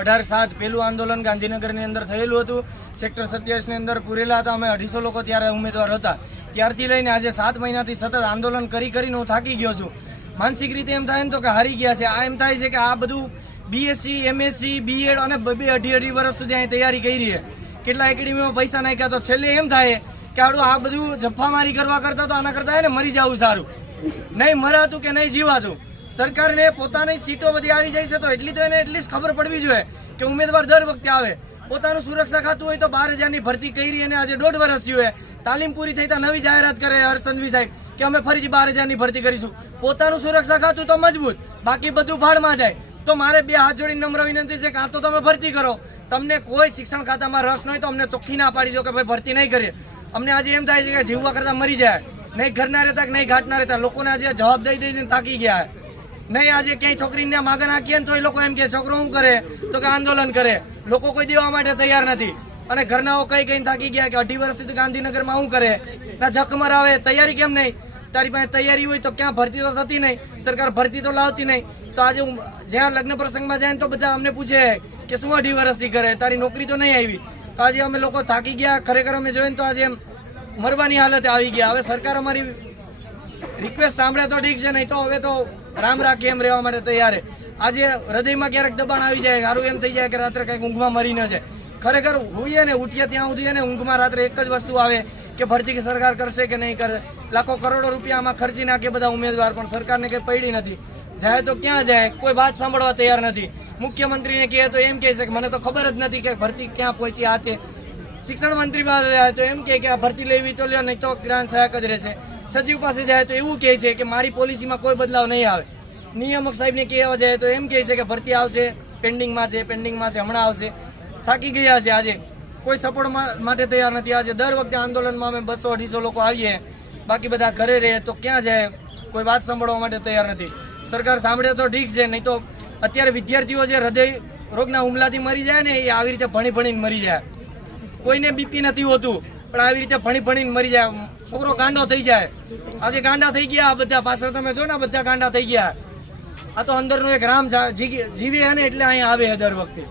અઢાર સાત પહેલું આંદોલન ગાંધીનગરની અંદર થયેલું હતું સેક્ટર સત્યાવીસની અંદર પૂરેલા હતા અમે અઢીસો લોકો ત્યારે ઉમેદવાર હતા ત્યારથી લઈને આજે સાત મહિનાથી સતત આંદોલન કરી કરીને હું થાકી ગયો છું માનસિક રીતે એમ થાય ને તો કે હારી ગયા છે આ એમ થાય છે કે આ બધું બીએસસી એમએસસી બીએડ અને બે અઢી અઢી વર્ષ સુધી અહીં તૈયારી કરી છે કેટલા એકેડેમીમાં પૈસા નાખ્યા તો છેલ્લે એમ થાય કે આડું આ બધું જફ્ફામારી કરવા કરતાં તો આના કરતાં ને મરી જવું સારું નહીં મરાતું કે નહીં જીવાતું સરકારને પોતાની સીટો બધી આવી જાય છે તો એટલી તો એને એટલીસ્ટ ખબર પડવી જોઈએ કે ઉમેદવાર દર વખતે આવે પોતાનું સુરક્ષા ખાતું હોય તો બાર હજારની ભરતી કરી અને આજે દોઢ વર્ષ થયું તાલીમ પૂરી થઈ ત્યાં નવી જાહેરાત કરે હર્ષંદવી સાહેબ કે અમે ફરીથી બાર હજારની ભરતી કરીશું પોતાનું સુરક્ષા ખાતું તો મજબૂત બાકી બધું ભાડમાં જાય તો મારે બે હાથ જોડી નમ્ર વિનંતી છે કાં તો તમે ભરતી કરો તમને કોઈ શિક્ષણ ખાતામાં રસ નહીં તો અમને ચોખ્ખી ના પાડી દો કે ભાઈ ભરતી નહીં કરીએ અમને આજે એમ થાય છે કે જીવવા કરતાં મરી જાય નહીં ઘરના રહેતા કે નહીં ઘાટના રહેતા લોકોને આજે જવાબ દઈ દઈને થાકી ગયા નહીં આજે ક્યાંય છોકરીને માગા નાખીએ ને તો એ લોકો એમ કે છોકરો શું કરે તો કે આંદોલન કરે લોકો કોઈ દેવા માટે તૈયાર નથી અને ઘરનાઓ કઈ કઈ થાકી ગયા કે અઢી વર્ષથી તો ગાંધીનગરમાં શું કરે ના જખમર આવે તૈયારી કેમ નહીં તારી પાસે તૈયારી હોય તો ક્યાં ભરતી તો થતી નહીં સરકાર ભરતી તો લાવતી નહીં તો આજે હું જ્યાં લગ્ન પ્રસંગમાં જાય તો બધા અમને પૂછે કે શું અઢી વર્ષથી કરે તારી નોકરી તો નહીં આવી તો આજે અમે લોકો થાકી ગયા ખરેખર અમે જોઈને તો આજે એમ મરવાની હાલતે આવી ગયા હવે સરકાર અમારી રિક્વેસ્ટ સાંભળે તો ઠીક છે નહીં તો હવે તો રામ રાખી એમ રહેવા માટે તૈયાર આજે હૃદયમાં ક્યારેક દબાણ આવી જાય સારું એમ થઈ જાય કે રાત્રે કંઈક ઊંઘમાં મરી ન જાય ખરેખર હોઈએ ને ઉઠીએ ત્યાં સુધી ને ઊંઘમાં રાત્રે એક જ વસ્તુ આવે કે ભરતી કે સરકાર કરશે કે નહીં કરે લાખો કરોડો રૂપિયા આમાં ખર્ચી નાખે બધા ઉમેદવાર પણ સરકારને કંઈ પડી નથી જાય તો ક્યાં જાય કોઈ વાત સાંભળવા તૈયાર નથી મુખ્યમંત્રીને કહે તો એમ કહે છે મને તો ખબર જ નથી કે ભરતી ક્યાં પહોંચી આ તે શિક્ષણ મંત્રી પાસે જાય તો એમ કહે કે આ ભરતી લેવી તો લ્યો નહીં તો ગ્રાન્ટ સહાયક જ રહેશે સચિવ પાસે જાય તો એવું કહે છે કે મારી પોલિસીમાં કોઈ બદલાવ નહીં આવે નિયામક સાહેબને કહેવા જાય તો એમ કહે છે કે ભરતી આવશે પેન્ડિંગમાં છે પેન્ડિંગમાં છે હમણાં આવશે થાકી ગયા છે આજે કોઈ સપોર્ટ માટે તૈયાર નથી આજે દર વખતે આંદોલનમાં અમે બસો અઢીસો લોકો આવીએ બાકી બધા ઘરે રહે તો ક્યાં જાય કોઈ વાત સાંભળવા માટે તૈયાર નથી સરકાર સાંભળે તો ઠીક છે નહીં તો અત્યારે વિદ્યાર્થીઓ જે હૃદય રોગના હુમલાથી મરી જાય ને એ આવી રીતે ભણી ભણીને મરી જાય કોઈને બીપી નથી હોતું પણ આવી રીતે ભણી ભણીને મરી જાય છોકરો ગાંડો થઈ જાય આજે ગાંડા થઈ ગયા આ બધા પાછળ તમે જો ને બધા ગાંડા થઈ ગયા આ તો અંદરનો એક રામ જીવે ને એટલે અહીંયા આવે દર વખતે